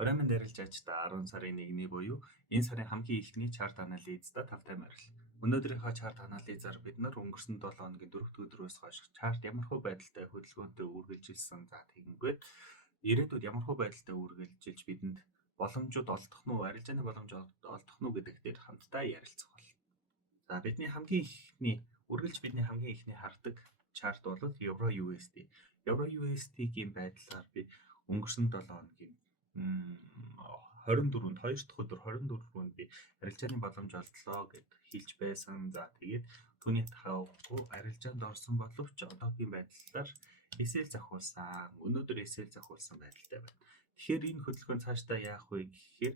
Оройн дээрэлж ажта 10 сарын 1-ний буюу энэ сарын хамгийн ихний чарт анализда тавтай морил. Өнөөдрийнхөө чарт анализаар бид нар өнгөрсөн 7 хоногийн 4-р өдрөөс хойш чарт ямархуу байдалтай хөдөлгөөнтэй үргэлжилсэн за тэгэнгүүт ирээдүйд ямархуу байдалтай үргэлжилж бидэнд боломжууд олдох нь уу, арилжааны боломж олдох нь уу гэдэг дээр хамтдаа ярилцах бол. За бидний хамгийн ихний хардаг чарт бол Euro USD. Euro USD-гийн байдлаар би өнгөрсөн 7 хоногийн 24-нд 2 дахь өдөр 24-нд би арилжааны боломж олдлоо гэд хэлж байсан. За тэгээд түүний тавгүй арилжаанд орсон боловч одоогийн байдлаар эсэл захиулсан. Өнөөдөр эсэл захиулсан байдалтай байна. Тэгэхээр энэ хөдөлгөөн цаашдаа яах вэ гэхээр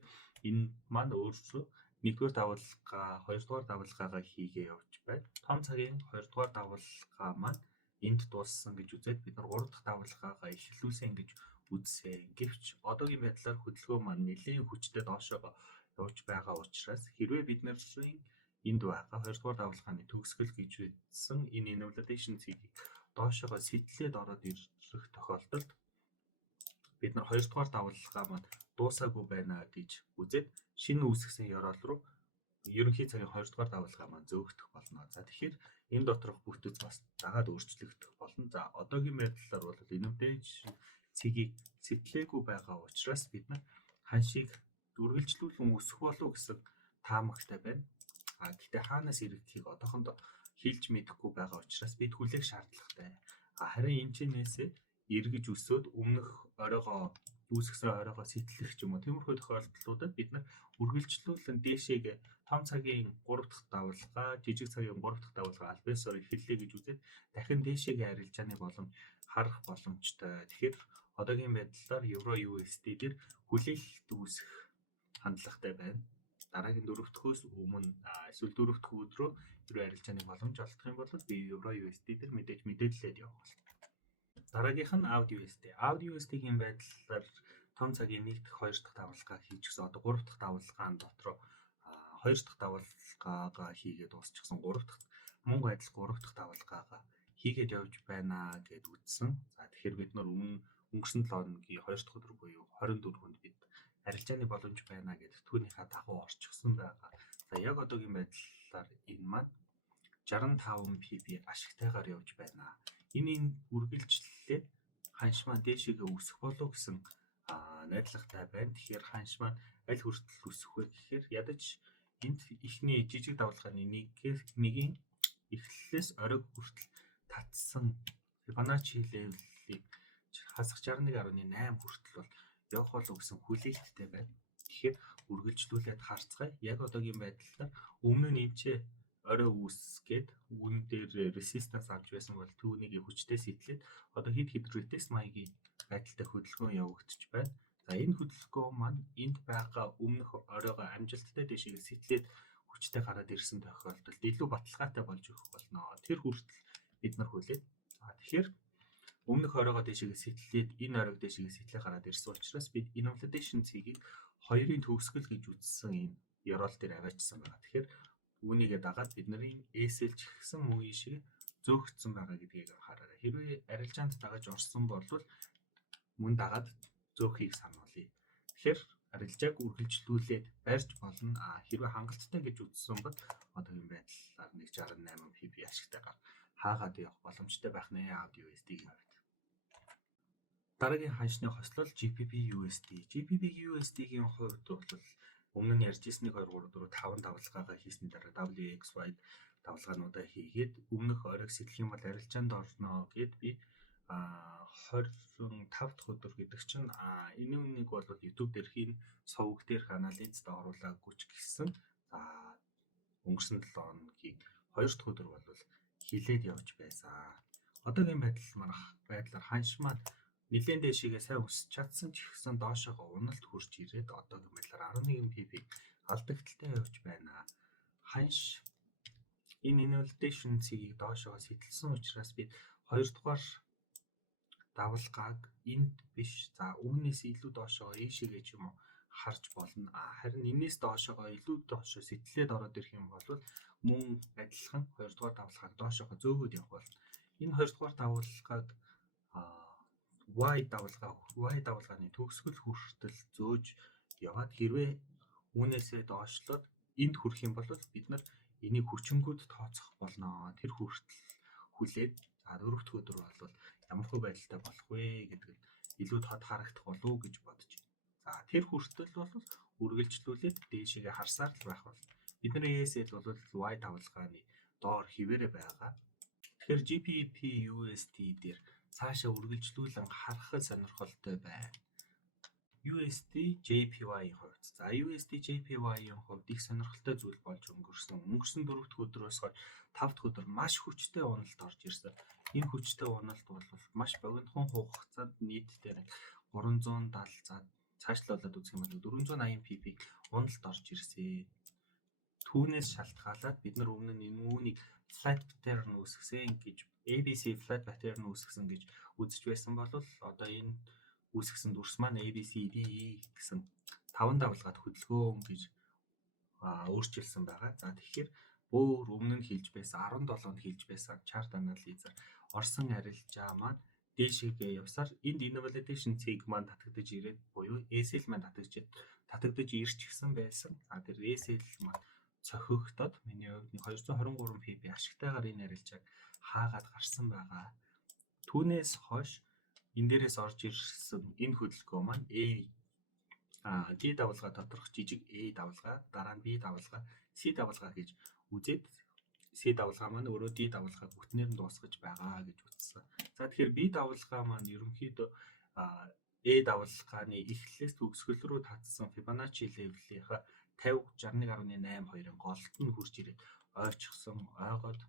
энэ маань өөрсдөө 1-р давалгаа, 2-р давалгаагаа хийгээ явж байна. Том цагийн 2-р давалгаа маань энд дууссан гэж үзээд бид нар 3 дахь давалгаагаа эхлүүлсэн гэж үзсэн. Гэвч одоогийн байдлаар хөдөлгөөн маань нэлээд хүчтэй доошоо явж байгаа учраас хэрвээ бид нарын энд байгаа 2-р давалгааны төгсгөл гэж үзсэн энэ invalidation цэгийг доошоо сэтлээд ороод ирэх тохиолдолд бид нар 2-р давалгаа маань дуусаагүй байна гэж үзээд шинэ үүсгэсэн ёроол руу ерөнхий цагийн 2-р давалгаа маань зөөгдөх болно. За тэгэхээр энэ доторх бүтэц бас дагаад өөрчлөгдөх болно. За одоогийн байдлаар бол invalidation цэгийг сэтлээгүй байгаа учраас бид нар ханшийг үргэлжлүүлэн өсөх болов гэсэн таамагтай байна. Гэхдээ хаанаас иргэхийг одоохондоо хэлж мэдэхгүй байгаа учраас бид хүлээх шаардлагатай. Харин энэ чинээсээ эргэж өсөөд өмнөх оройгоо үүсгэсэн оройгоо сэтлэх ч юм уу тиймэрхүү тохиолдлуудад бид нар үргэлжлүүлэн дээшээгээ том цагийн 3 дахь давалгаа, жижиг цагийн 3 дахь давалгаа альбесоор эхэллээ гэж үзээд дахин дээшээгээ арилжааны боломж харах боломжтой. Тэгэхээр одоогийн байдлаар Euro USD дээр хүлээлт үүсэх хандлагатай байна. Дараагийн 4 дахьөөс өмнө эсвэл 4 дахь өдрөө хэрвээ арилжааны боломж олдох юм бол би Euro USD дээр мэдээлэлээд явах болно. Дараагийнх нь AUD USD. AUD USD-гийн байдлаар том цагийн 1 дахь 2 дахь давалгаа хийчихсэн. Одоо 3 дахь давалгаан дотроо 2 дахь давалгаагаа хийгээд дуусчихсан. 3 дахь мөн адил 3 дахь давалгаагаа хийгээд явж байна гэд үзсэн. За тэгэхээр бид нар өнгөрсөн 7 хоногийн 2 дахь өдөр буюу 24-нд бид арилжааны боломж байна гэдэг түүнийхээ дагуу орчихсон байгаа. За яг одоогийн байдлаар энэ маань 65 PB ашигтайгаар явж байна. Энэ үргэлжлэлээ ханш маань дээшээгээ өсөх болов гэсэн найдлагатай байна. Тэгэхээр ханш маань аль хүртэл өсөх вэ гэхээр ядаж энд ихний жижиг давалгааны нэгийн эхлэлээс оройг хүртэл татсан Fibonacci level-ийг хасах 61.8 хүртэл бол явах болов гэсэн хүлээлттэй байна. Тэгэхээр үргэлжлүүлээд харцгаая. Яг одоогийн байдлаар өмнө нь эмчээ орой үүсгээд үүн дээр resistance авч байсан бол түүнийг хүчтэй сэтлээд одоо хэд retest маягийн байдалтай хөдөлгөөн явагдаж байна. За энэ хөдөлгөөн маань энд байгаа өмнөх оройгоо амжилттай дэшегээ сэтлээд хүчтэй гараад ирсэн тохиолдолд илүү баталгаатай болж өгөх болно. Тэр хүртэл бид нар хүлээд. За тэгэхээр өмнөх оройгоо дэшегээ сэтлээд энэ оройг дэшегээ сэтлээ гараад ирсэн учраас бид invalidation цэгийг 2-ын төгсгөл гэж үзсэн энэ ёроол дээр аваачсан байгаа. Тэгэхээр үүнийгээ дагаад бидний эсэлж гисэн мөнгө шиг зөөгдсөн байгаа гэдгийг хараарай. Хэрвээ арилжаанд дагаж орсон бол мөн дагаад зөөхийг сануулъя. Тэгэхээр арилжааг үргэлжлүүлээд барьж болно. Хэрвээ хангалттай гэж үзсэн бол одоогийн байдлаар 168 PB ашигтайгаар хаагаад явах боломжтой байх нэ AUD USD-ийн хувьд. Дараагийн ханшны хослол GBP USD. GBP USD-гийн хувьд бол өмнө нь ярьж ирснийг 2 3 4 5 давалгаагаа хийсний дараа WXY давалгаануудаа хийгээд өмнөх оройг сэтлэх юм бол арилжаанд орно гэд би 25 дахь өдөр гэдэг чинь энэ үнийг бол YouTube дээр хийн сувг дээрх анализд оруулаагүй ч гэсэн өнгөрсөн 7 хоногийн 2 дахь өдөр бол хилээд явж байсан. Одоогийн байдлаар ханш маань нэлээд дэшегээ сайн өсч чадсан ч ихсэн доошоо уналт хурж ирээд одоогийн байдлаар 11 PB алдагдaltaй явж байна. Ханш энэ invalidation цэгийг доошоо сэтэлсэн учраас бид 2 дугаар давалгааг энд биш. За өмнөөс илүү доошоо ийшээгээ ч юм уу харж болно. Харин энэс доошоо илүү доошоо сэтлээд ороод ирэх юм бол мөн адилхан 2 дугаар давалгааг доошоо зөөгөөд явах болно. Энэ 2 дугаар давалгааг Y давалгааны төгсгөл хүртэл зөөж яваад хэрвээ үүнээсээ доошлоод энд хүрэх юм бол бид нар энийг хүчингүүд тооцох болно. Тэр хүртэл хүлээд дөрөвт өдөр бол ямархуу байдалтай болох вэ гэдэг нь илүү тод харагдах болов уу гэж бодож байна. За тэр хүртэл бол үргэлжлүүлээд дээшээгээ харсаар л байх бол бидний ESL бол Y давалгааны доор хിവэрэ байгаа. Тэгэхээр GBP USD дээр цаашаа үргэлжлүүлэн харах сонирхолтой байна. USD JPY-ийн хувьд. За USD JPY-ийн хувьд их сонирхолтой зүйл болж өнгөрсөн 4 дахь өдрөөс хойш 5 дахь өдөр маш хүчтэй уналт орж ирсэн. Энэ хүчтэй уналт бол маш богинохон хугацаанд нийтдээ 370 за цаашлуулад үзэх юм бол 480 PP уналт орж ирсэн. Түүнээс шалтгаалаад бид нар өмнө нь энэ үүнийг flat pattern үүсгэсэн гэж ABC flat pattern үүсгэсэн гэж үзэж байсан бол одоо энэ үүсгэсэн дүрс маань ABCDE гэсэн 5 давалгаад хөдөлгөөн гэж өөрчилсөн байгаа. За тэгэхээр бүр өмнө нь хийж байсан 17-нд хийж байсан chart analyzer орсон арилжаа маань дээшээгээ явсаар энд invalidation цэг маань татагдаж ирээд буюу ESL маань татагдаж ирчихсэн байсан. Тэр ESL маань цохигдоод миний хувьд 223 PP ашигтайгаар энэ арилжааг хаагаад гарсан байгаа. Түүнээс хойш энэ дээрээс орж ирсэн энэ хөдөлгөөн маань D давалгаа доторх жижиг A давалгаа, дараа нь B давалгаа, C давалгаа гэж үзээд C давалгаа маань өөрөө D давалгааг бүтнээр нь дуусгаж байгаа гэж үзсэн. За тэгэхээр B давалгаа маань ерөнхийдөө A давалгааны эхлэлээс төгсгөл рүү татсан Fibonacci level-ийнхаа 50-61.82-ын голд нь хурж ирээд ойрчихсон ойгоод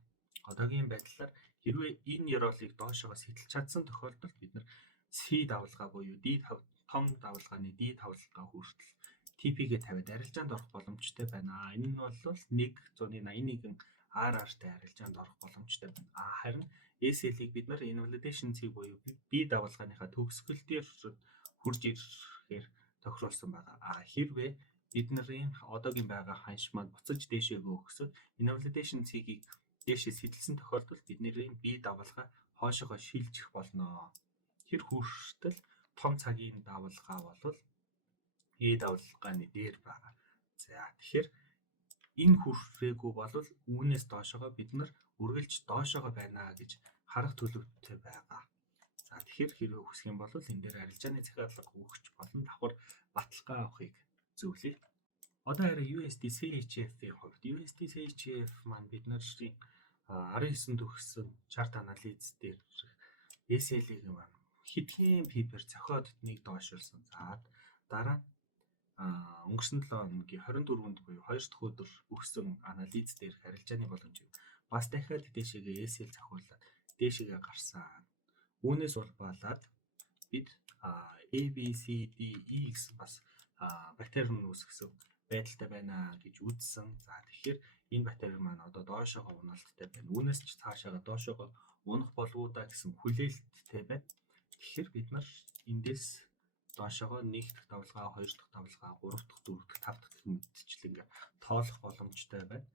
одоогийн байдлаар хэрвээ энэ ёроолыг доошоо сэтэлж чадсан тохиолдолд бид нар C давалгаа буюу D том давалгааны D давалгаа хүртэл TP-гээ тавиад арилжаанд орох боломжтой байна. Энэ нь бол 1.81 RR-тай арилжаанд орох боломжтой байна. Харин ESL-ийг бид нар invalidation цэг буюу B давалгааныхаа төгсгөл дээр хурж ирэхээр тохируулсан байгаа. Хэрвээ бид нарын одоогийн байгаа ханш маань буцаж дээшээгөө өгсөд invalidation цэгийг дээшээ сэтэлсэн тохиолдолд бидний B давалгаа хоошоогоо шилжих болно. Тэр хүртэл том цагийн давалгаа бол E давалгааны дээр байгаа. За тэгэхээр энэ хүрээгүй бол үүнээс доошоогоо бид нар үргэлж доошоогоо байна гэж харах төлөвтэй байгаа. За тэгэхээр хэрвээ хүсэх юм бол энэ дээр арилжааны захиалга өгч болон давхар баталгаа авахыг зөвлөе. Одоо харин USD CHF-ийн хувьд USD CHF маань бид нарын 19 төгссөн chart analysis дээр ESL-ийг хэдхэн PP-ээр зохиод нэг доошруулсан. За дараа нь өнгөрсөн 7 өдрийн 24-нд буюу 2 дахь өдөр өгсөн анализ дээр арилжааны боломжийг бас дахиад дээшээгээ ESL зохиулаад дээшээгээ гарсан. Үүнээс улбалаад бид ABCDE гэсэн бас паттерн үүсгэсэн байдалтай байна гэж үзсэн. За тэгэхээр энэ паттерн маань одоо доошоогоо уналттай байна. Үүнээс ч цаашаага доошоогоо унах болов уу да гэсэн хүлээлттэй байна. Тэгэхээр бид нар эндээс доошоогоо 1 дахь давалгаа, 2 дахь давалгаа, 3 дахь, 4 дахь, 5 дахь гэх мэтчлэн ингээ тоолох боломжтой байна.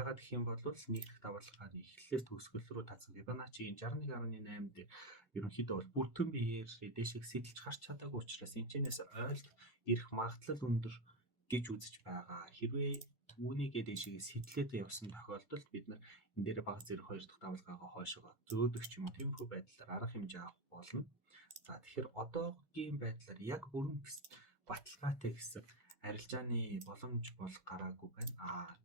Ягаад гэх юм бол 1 дахь давалгааны эхлэлээс төгсгөл рүү татсан Fibonacci-ийн 61.8 дээр ерөнхийдөө бол бүртэн биеэр дээшээ сэтэлж гарч чадаагүй учраас энэчнээс ойлт ирэх магадлал өндөр гэж үзэж байгаа. Хэрвээ үүнийгээ дээшээ сэтэлээд явсан тохиолдолд бид нар энэ дээр баг зэрэг 2 дахь давалгаагаа хоошоогоо зөөдөг ч юм уу тиймэрхүү байдлаар арга хэмжээ авах болно. За тэгэхээр одоогийн байдлаар яг бүрэн баталгаатай гэсэн арилжааны боломж бол гараагүй байна.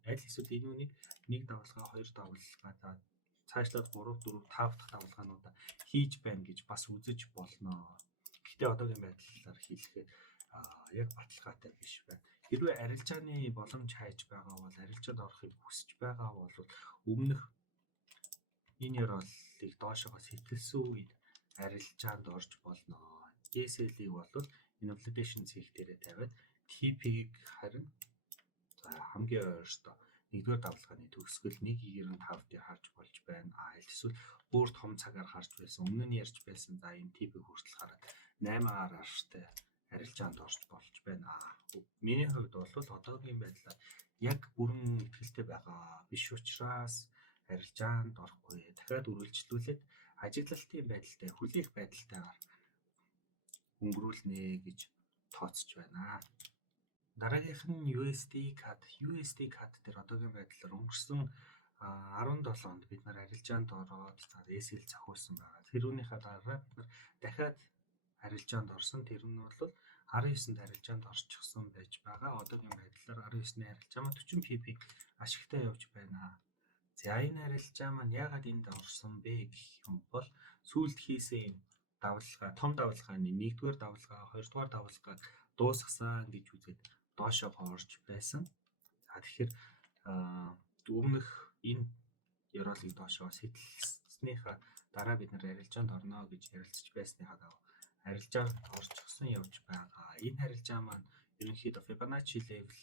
Аль эсвэл энэ үнийг 1 давалгаа, 2 давалгаа, цаашлаад 3, 4, 5 дахь давалгаануудаа хийж байна гэж бас үзэж болно. Гэхдээ одоогийн байдлаар хэлэхэд яг баталгаатай биш байна. Хэрвээ арилжааны боломж хайж байгаа бол арилжаанд орохыг хүсэж байгаа бол өмнөх энэ ёроолыг доошоогоо сэтэлсэн үед арилжаанд орж болно. ESL-ийг бол invalidation цэг дээрээ тавиад TP-ийг харин хамгийн ойртоо 1-р давалгааны төгсгөл 1.95 дээр харж болж байна. Эсвэл бүр том цагаар харж байсан. Өмнө нь ярьж байсан за энэ TP хүртэл хараад 8RR-тай арилжаанд орж болж байна. Миний хувьд бол одоогийн байдлаар яг бүрэн ихтэй байгаа биш учраас арилжаанд орохгүй. Дахиад үргэлжлүүлээд ажиглалтын байдалтай, хүлээх байдалтайгаар өнгөрүүлнэ гэж тооцож байна. Дараагийнх нь USD CAD. USD CAD дээр одоогийн байдлаар өнгөрсөн 17 онд бид нар арилжаанд ороод эсэл зохиулсан байгаа. Тэрүүнийхээ дараа бид нар дахиад арилжаанд орсон. Тэр нь бол 19-нд арилжаанд орчихсон байж байгаа. Одоогийн байдлаар 19-ний арилжаа маань 40 pp ашигтай явж байна. За энэ арилжаа маань яагаад энд орсон бэ гэх юм бол сүүлд хийсэн давалгаа, том давалгааны 1-р давалгаа, 2-р давалгааг дуусгасан гэж үзээд доошоо орж байсан. За тэгэхээр өмнөх энэ ёроолыг доошоо сэтэлснийхаа дараа бид нар арилжаанд орно гэж ярилцж байсныхаа дагуу арилжаанд орчихсон явж байгаа. Энэ арилжаа маань ерөнхийдөө Fibonacci level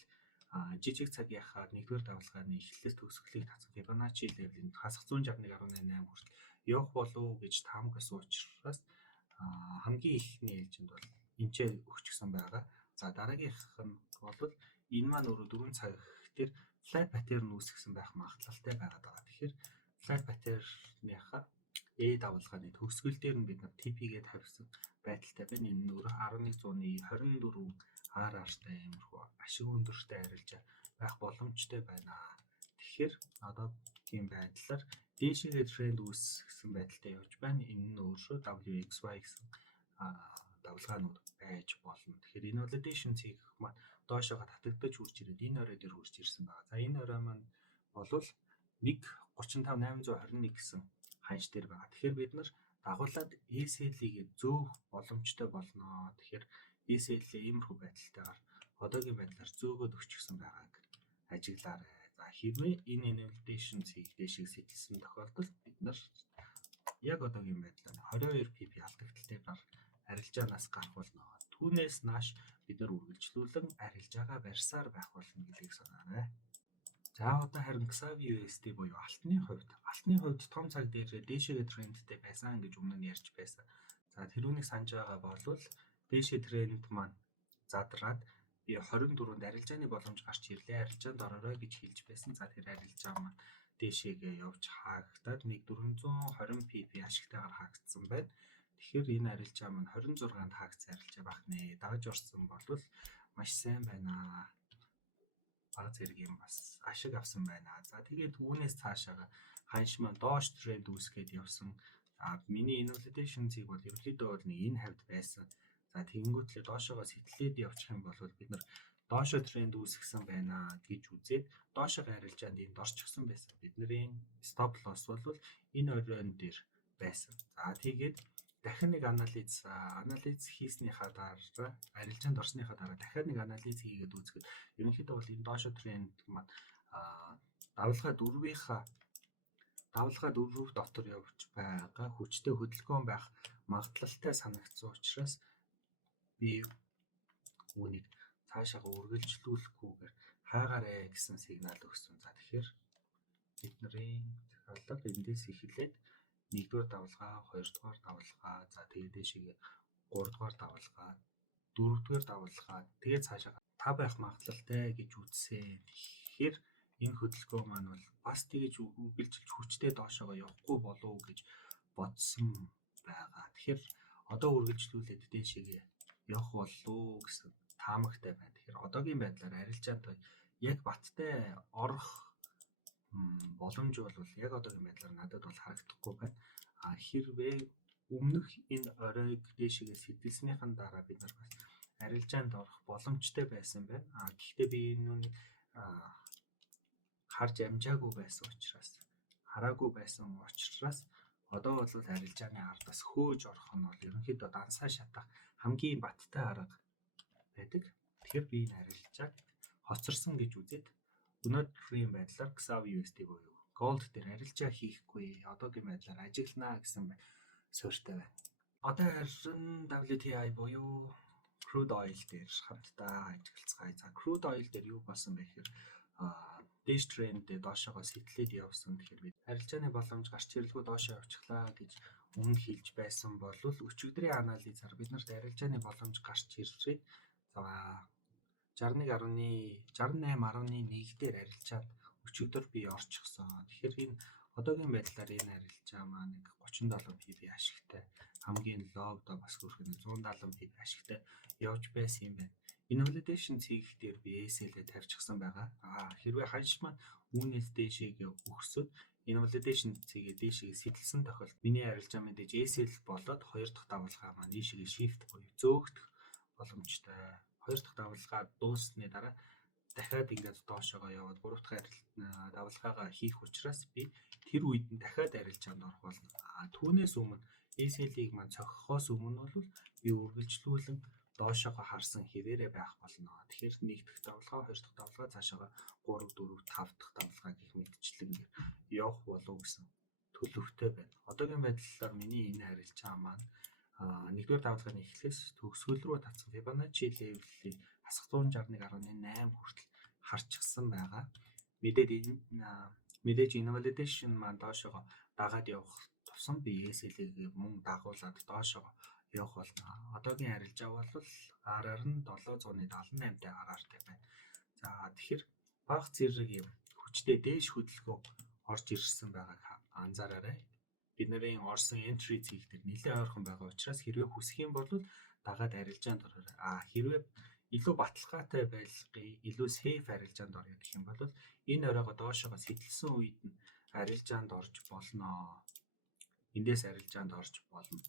жижиг цагийнхаа 1-р давалгааны эхлэлээс төгсгөлийг татсан Fibonacci level-ийн хасах 161.8 хүртэл явах болов гэж таамагласан учраас хамгийн ихний ээлжинд бол энэчээ өгчихсөн байгаа. За дараагийнх нь бол энэ маань өөрөө 4 цаг дээр flat pattern үүсгэсэн байх магадлалтай байгаад байгаа. Тэгэхээр flat pattern-ийнхаа A давалгааны төгсгөл дээр нь бид нар TP-гээ тавьсан байдалтай байна. Энэ нь өөрөө 1124 RR-тай иймэрхүү ашиг өндөртэй арилжаа байх боломжтой байна. Тэгэхээр одоогийн байдлаар дээшээгээ тренд үүсгэсэн байдалтай явж байна. Энэ нь өөрөө WXY гэсэн давалгаанууд байж болно. Тэгэхээр энэ validation цэг маань доошоо татагдаж хурж ирээд энэ орой дээр хурж ирсэн байна. За энэ орой маань болвол 1.35821 гэсэн ханш дээр байгаа. Тэгэхээр бид нар дагуулад ESL-ийг зөөх боломжтой болно. Тэгэхээр ESL-ийг иймэрхүү байдалтайгаар одоогийн байдлаар зөөгөөд өчгсөн байгааг ажиглаарай. За хэрвээ энэ validation цэгийг дэшиг сэтэлсэн тохиолдолд бид нар яг одоогийн байдлаар 22 pp алдагдaltaй бар арилжаанаас гарах болно. Түүнээс нааш бид нар үргэлжлүүлэн арилжаагаа барьсаар байх болно гэдгийг санаарай. За одоо харин XAVI USD буюу алтны хувьд том цаг дээр дээшээ трендтэй байсан гэж өмнө нь ярьж байсан. За тэрүүнийг санаж байгаа бол дээшээ тренд маань задраад би 24-нд арилжааны боломж гарч ирлээ. Арилжаанд ороорой гэж хэлж байсан. За тэр арилжаа маань дээшээгээ явж хаагдаад 1420 pp ашигтайгаар хаагдсан байна. Тэгэхээр энэ арилжаа маань 26-нд хаагдсан арилжаа байх нэ. Дагаж орсон бол маш сайн байна. Бага зэрэг юм бас ашиг авсан байна. За тэгээд үүнээс цаашаага ханш маань доош тренд үүсгээд явсан. Миний энэ validation цэг бол ерөнхийдөө бол нэг энэ хавьд байсан. За тэгэнгүүтлээ доошоогоо сэтэлээд явчих юм бол бид нар доошоо тренд үүсгэсэн байна гэж үзээд доошоо арилжаанд энд орчихсон байсан. Бидний stop loss бол энэ оройн дээр байсан. За тэгээд дахин нэг анализ хийснийхаа дараа арилжаанд орсныхаа дараа дахиад нэг анализ хийгээд үзэхэд ерөнхийдөө бол энэ доошоо тренд маань давалгаа 4 дотор явж байгаа хүчтэй хөдөлгөөн байх магадлалтай санагдсан учраас би үүнийг цаашаага үргэлжлүүлэхгүйгээр хаагаарэ гэсэн сигнал өгсөн. За тэгэхээр бидний захиалга эндээс эхлээд 1-р давалгаа, 2-р давалгаа, за тэгээд дэшегээ 3-р давалгаа, 4-р давалгаа, тэгээд цаашаа та байх магадлалтай гэж үзсэн. Тэгэхээр энэ хөдөлгөөн маань бол бас тэгэж үргэлжилж хүчтэй доошоогоо явахгүй болов уу гэж бодсон байгаа. Тэгэхээр одоо үргэлжлүүлээд дэшегээ явах болов гэсэн таамагтай байна. Тэгэхээр одоогийн байдлаар арилжаанд яг баттай орох боломж бол яг одоогийн байдлаар надад бол харагдахгүй байна. Хэрвээ өмнөх энэ оройг дэшегээ сэтэлснийхэн дараа бид нар бас арилжаанд орох боломжтой байсан байна. Гэхдээ би энэ харж амжаагүй байсан учраас хараагүй байсан учраас одоо бол арилжааны ардаас хөөж орох нь бол ерөнхийдөө дансаа шатах хамгийн баттай арга байдаг. Тэгэхээр би энэ арилжааг хоцорсон гэж үзээд өнөөдрийн байдлаар XAVI USD буюу Gold дээр арилжаа хийхгүй одоогийн байдлаар ажиглана гэсэн суурьтай байна. Одоо харин WTI буюу crude oil дээр хамтдаа ажиглацгаая. За crude oil дээр юу болсон бэ гэхээр дээш трендээ доошоогоо сэтэлээд явсан. Тэгэхээр бид арилжааны боломж гарч ирлгүй доошоо явчихлаа гэж өмнө хэлж байсан бол өчигдрийн анализаар бид нарт арилжааны боломж гарч иржээ. За 68.1 дээр арилжаад өчигдөр би орчихсон. Тэгэхээр энэ одоогийн байдлаар энэ арилжаа маань нэг 37 pp ашигтай хамгийн логдо бас хүрэх нь 170 pp ашигтай явж байсан юм байна. Invalidation цэгэх дээр би SL-ээ тавьчихсан байгаа. Хэрвээ ханш маань үүнээс дээшээгээ өгсөд invalidation цэгээ дээшээгээ сэтэлсэн тохиолдолд миний арилжаа мэдээж SL болоод хоёр дахь давалгаа маань ийшээгээ shift буюу зөөгдөх боломжтой. Хоёр дахь давалгаа дууссаны дараа дахиад ингээд доошоогоо яваад гурав дахь давалгаагаа хийх учраас би тэр үед нь дахиад арилжаанд орох болно. Түүнээс өмнө SL-ийг маань цохихоос өмнө бол би үргэлжлүүлэн доошоогоо харсан хэвээрээ байх болно. Тэгэхээр нэг дахь давалгаа, хоёр дахь давалгаа, цаашаага 3, 4, 5 дахь давалгаа гэх мэтчлэн явах болов гэсэн төлөвтэй байна. Одоогийн байдлаар миний энэ арилжаа маань нэгдүгээр давалгааны эхлээс төгсгөл рүү татсан Fibonacci level-ийг хасах 161.8 хүртэл харчихсан байгаа. Мэдээж invalidation маань доошоогоо дагаад явах тусам би SL-ийг мөн дагуулад доошоогоо явах болно. Одоогийн арилжаа бол RR нь 778-тай агаартай байна. За тэгэхээр бага зэрэг юм хүчтэй дээш хөдөлгөөн орж ирсэн байгааг анзаараарай. Бидний орсон entry цэг дээр нэлээд ойрхон байгаа учраас хэрвээ хүсэх юм бол дагаад арилжаанд ороорой. Хэрвээ илүү баталгаатай байлгыг, илүү safe арилжаанд орё гэх юм бол энэ оройгоо доошоогоо сэтэлсэн үед нь арилжаанд орж болно. Эндээс арилжаанд орж болно.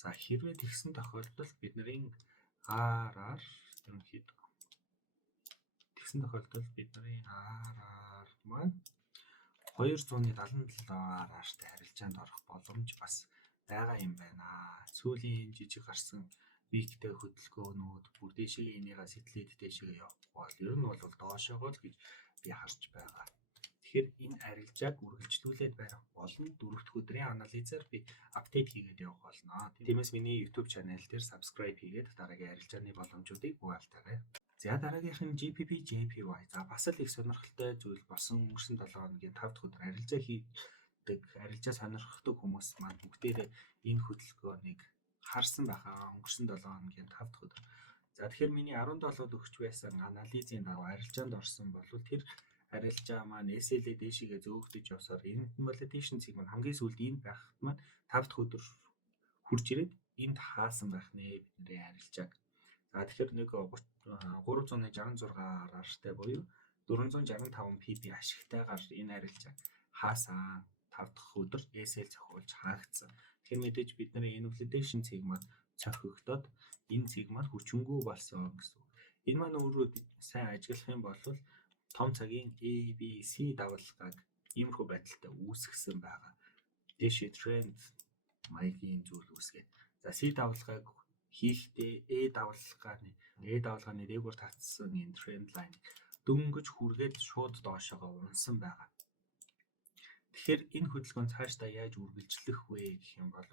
За хэрвээ тэгсэн тохиолдолд бидний RR ерөнхийдөө тэгсэн тохиолдолд бидний RR маань 277 RR-тай арилжаанд орох боломж бас байгаа юм байна. Сүүлийн жижиг гарсан виктэй хөдөлгөөнүүд бүр дээшээ энийгээ сэтлээд дээшээ явах бол ер нь бол доошоогоо л гэж би харж байгаа. Тэгэхээр энэ арилжааг үргэлжлүүлээд байх болон 4 дахь өдрийн анализаар би апдейт хийгээд явах болно. Тиймээс миний YouTube channel дээр subscribe хийгээд дараагийн арилжааны боломжуудыг хуваалцаарай. За дараагийнх нь GPP JPY. За бас л их сонирхолтой зүйл болсон өнгөрсөн 7 хоногийн 5 дахь өдөр арилжаа хийдэг, арилжаа сонирхдаг хүмүүс маань бүгдээрээ энэ хөдөлгөөнийг харсан байхаа өнгөрсөн 7 хоногийн 5 дахь өдөр. За тэгэхээр миний 17-д өгч байсан анализийн дагуу арилжаанд орсон бол тэр арилжаа маань SL-ээ дээшээгээ зөөгдөж явсаар invalidation цэг маань хамгийн сүүлд энд байхад маань 5 дахь өдөр хурж ирээд энд хаасан байх нэ бидний арилжааг. За тэгэхээр нэг 366 RR-тай буюу 465 pp ашигтайгаар энэ арилжааг хаасан 5 дахь өдөр SL зохиулж хаагдсан. Тэгэхээр мэдээж бидний invalidation цэг маань цохигдоод энэ цэг маань хүчингүй болсон гэсэн. Энэ маань өөрөө сайн ажиглах юм бол том цагийн A, B, C давалгааг иймэрхүү байдалтай үүсгэсэн байгаа. Дэшээ тренд маягийн зүйл үүсгээд. За C давалгааг хийхдээ A давалгааны дээгүүр татсан энэ тренд лайн дөнгөж хүргээд шууд доошоогоо унсан байгаа. Тэгэхээр энэ хөдөлгөөн цаашдаа яаж үргэлжлэх вэ гэх юм бол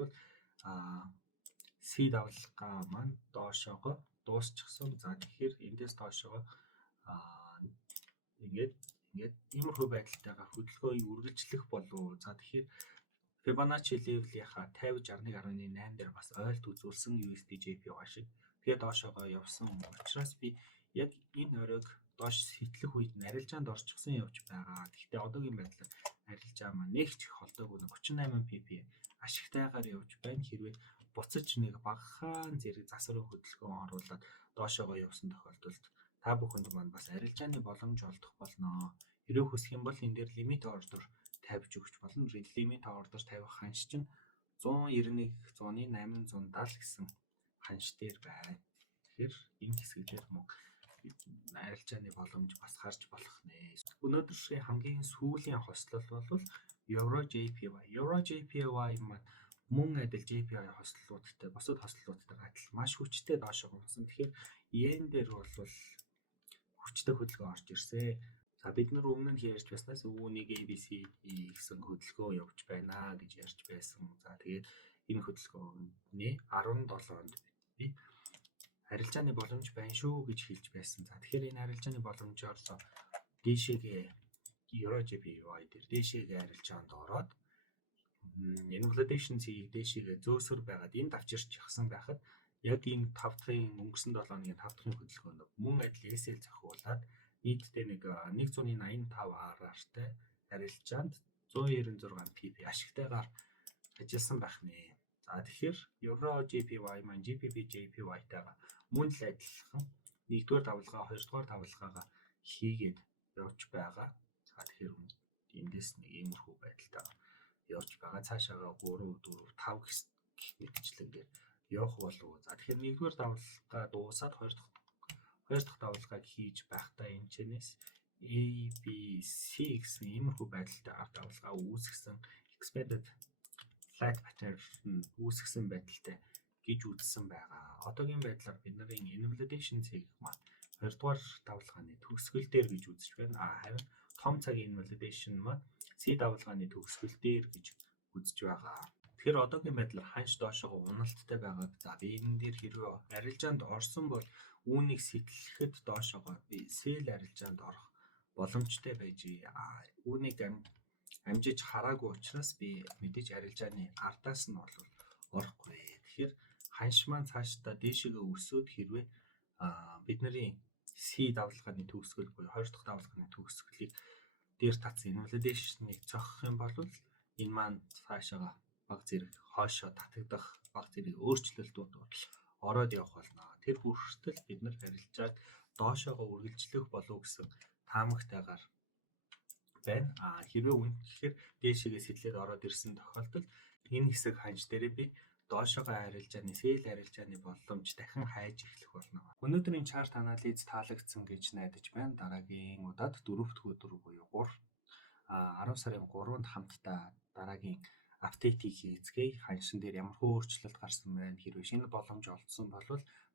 C давалгаа маань доошоогоо дуусчихсан. За тэгэхээр эндээс доошоогоо ингээд иймэрхүү байдалтайгаар хөдөлгөөнийг үргэлжлэх болов. За тэгэхээр Fibonacci level-ийнхаа 50-61.8 дээр бас ойлт үзүүлсэн USD JPY шиг тэгээд доошоогоо явсан учраас би яг энэ оройг доош сэтлэх үед нь арилжаанд орчихсон явж байгаа. Гэхдээ одоогийн байдлаар арилжаа маань нэг ч холдоогүй 38 pp ашигтайгаар явж байна. Хэрвээ буцаж нэг багахан зэрэг засварын хөдөлгөөн оруулаад доошоогоо явсан тохиолдолд та бүхэнд маань бас арилжааны боломж олдох болно. Хэрвээ хүсэх юм бол энэ дээр лимит ордер тавьж өгч болно. Лимит ордер тавих ханш чинь 191.870 гэсэн ханш дээр байна. Тэгэхээр энэ хэсэг дээр мөн арилжааны боломж бас харж болох нэ. Өнөөдрийн хамгийн сүүлийн хослол бол Euro JPY. Euro JPY маань мөн адил JPY хослолуудтай бусад хослолуудтай адил маш хүчтэй доошоо унсан. Тэгэхээр yen дээр бол хүчтэй хөдөлгөөн орж ирсэн. За бид нар өмнө нь ярьж байснаас үүнийг ABC гэсэн хөдөлгөөн явж байна гэж ярьж байсан. За тэгээд энэ хөдөлгөөний 17-нд би арилжааны боломж байна шүү гэж хэлж байсан. За тэгэхээр энэ арилжааны боломжоор дээшээгээ Euro JPY дээр дээшээгээ арилжаанд ороод invalidation цэгийг дээшээгээ зөөсөр байгаад энд авчирч явсан байхад яг энэ 5 дахьын өнгөрсөн 7 хоногийн 5 дахьын хөдөлгөөнд мөн адил SL зохиулаад нийтдээ нэг 185 RR-тай арилжаанд 196 pp ашигтайгаар ажилласан байх нэ. За За тэгэхээр Euro JPY маань GBP JPY-тайгаа мөн л адилхан нэгдүгээр давалгаа, хоёрдугаар давалгаагаа хийгээд явж байгаа. За тэгэхээр эндээс нэг иймэрхүү байдалтай явж байгаа. Цаашаагаа 3, 4, 5 гэх мэтчлэнгээр явах болов. За тэгэхээр нэгдүгээр давалгаа дуусаад хоёр дахь давалгааг хийж байхдаа энэ чэнэс ABC гэсэн иймэрхүү байдалтай арга давалгаа үүсгэсэн expanded flat pattern үүсгэсэн байдалтай гэж үзсэн байгаа. Одоогийн байдлаар бид нарын invalidation цэг маань 2 дугаар давалгааны төгсгөл дээр гэж үзэж байна. Харин том цагийн invalidation маань C давалгааны төгсгөл дээр гэж үзэж байгаа. Тэгэхээр одоогийн байдлаар ханш доошоо уналттай байгаа. За би энэ дээр хэрвээ арилжаанд орсон бол үүнийг сэтэлэхэд доошоо би sell арилжаанд орох боломжтой байж үүнийг амжиж хараагүй учраас би мэдээж арилжааны ардаас нь орохгүй. Тэгэхээр ханш маань цаашдаа дээшээгээ өсөөд хэрвээ бидний C давалгааны төгсгөл буюу 2 дахь давалгааны төгсгөлийг дээр татсан invalidation-ыг зохих юм бол энэ маань цаашаа баг зэрэг хоошоо татагдах баг зэрэг өөрчлөлтүүд ороод явах болно. Тэр хүртэл бид нар арилжааг доошоогоо үргэлжлэх болов гэсэн таамагтайгаар байна. Хэрвээ үнэхээр дээшээгээ сэтлээд ороод ирсэн тохиолдолд энэ хэсэг ханш дээрээ би доошоогоо арилжааны сэл арилжааны боломж дахин хайж эхлэх болно. Өнөөдрийн чарт анализ таалагдсан гэж найдаж байна. Дараагийн удаад 4-р өдөр буюу 10 сарын 3-нд хамтдаа дараагийн апдейтийг хийцгээе. Ханшин дээр ямар өөрчлөлт гарсан байна, хэрвээ шинэ боломж олдсон бол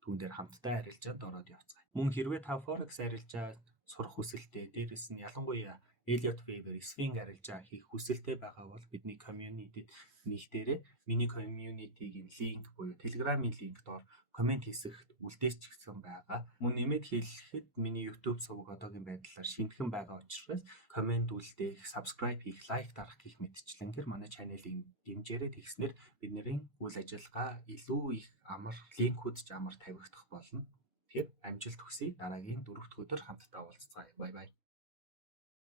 түүн дээр хамтдаа арилжаанд ороод явцгаая. Мөн хэрвээ та Forex арилжаа сурах хүсэлтэй, дээрээс нь ялангуяа Elliott Wave swing арилжаа хийх хүсэлтэй байгаа бол бидний community-д нэгдээрээ миний community-гийн линк буюу Telegram-ийн линк доор комент хийсэгт үлдээчихсэн байгаа. Мөн нэмээд хэлэхэд миний YouTube суваг одоогийн байдлаар шинэхэн байгаа учраас комент үлдээх, subscribe хийх, лайк дарах гэх мэтчлэнгээр манай channel-ыг дэмжээрэй. Тэгснээр бидний үйл ажиллагаа илүү их амар линкүүд ч амар тавигдах болно. Тэгэхээр амжилт хүсье. Дараагийн 4-р өдөр хамтдаа уулзцаая. Бай бай.